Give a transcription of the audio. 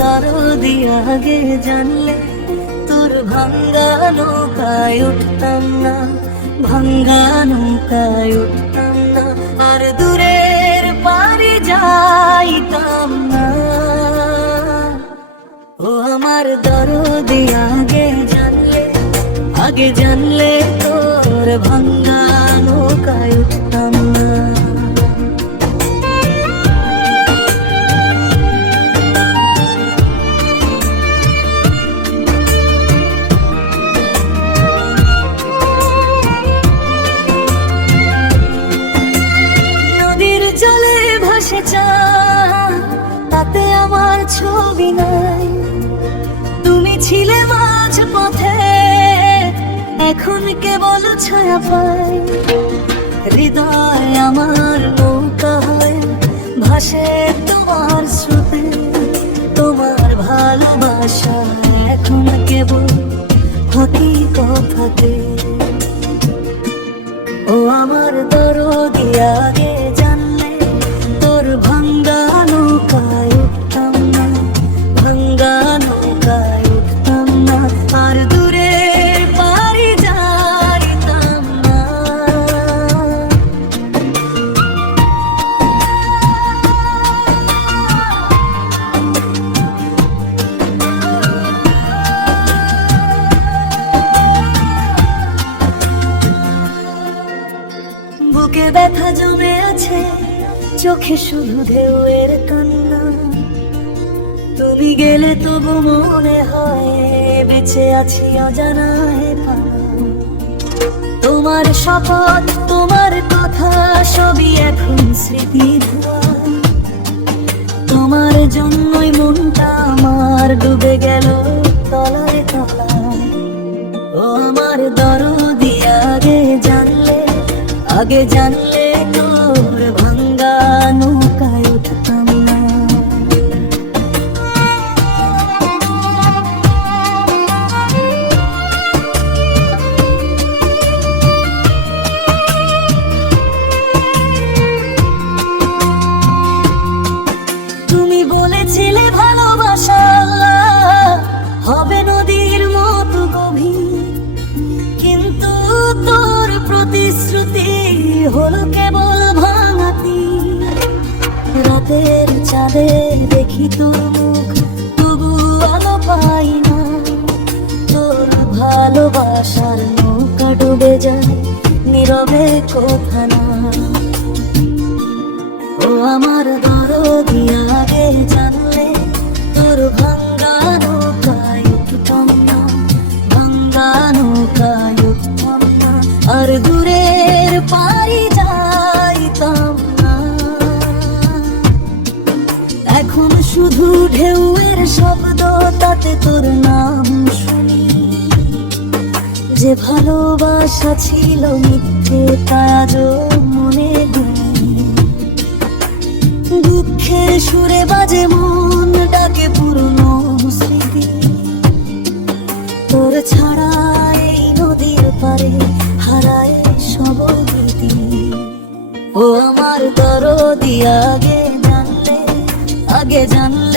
আগে জানলে, তোর ভাঙ্গা নৌকায় উঠতাম না, ভাঙ্গা নৌকায় উঠতাম না, আর দূরের পারে যাইতাম না। ও আমার দরদি আগে জানলে আগে জানলে তোর ভাঙ্গা নৌকায় উঠতাম চা তাতে আমার ছবি নাই। তুমি ছিলে মাঝ পথে এখন কেবল ছায়া পাই। হৃদয় আমার নৌকা হয়, ভাসে তোমার স্রোতে। তোমার ভালোবাসা এখন কেবল হকিকথাতে ও আমার দরদি চোখে শুধু ঢেউয়ের কান্না। তুমি গেলে তবু মনে হয় বেঁচে আছি অজানায়। তোমার শপথ, তোমার কথা, সবই এখন স্মৃতি তোমার জন্যই মনটা আমার ডুবে গেল তলায় তলায়। ও আমার দরদি, আগে জানলে আগে জানলে প্রতিশ্রুতি হলো কেবল ভাঙাতি। রাতের চাঁদে দেখি তোর মুখ, তবু আলো পাই না। তোর ভালোবাসার নৌকা ডুবে যায়, নীরবে কোথা না। ও আমার দরদি, আগে জানলে তোর ভাঙ্গা নৌকায় উঠতাম না, ভাঙ্গা নৌকায় আর দূরের শুধু ঢেউয়ের শব্দ, তাতে তোর নাম শুনি। যে ভালোবাসা ছিল মিথ্যে, তা আজও মনে দুঃখের সুরে বাজে মন, ডাকে পুরনো স্মৃতি। তোর ছাড়া এই নদীর পারে হারায় গীতি ও আমার দরদি আগে জানলে আগে জানলে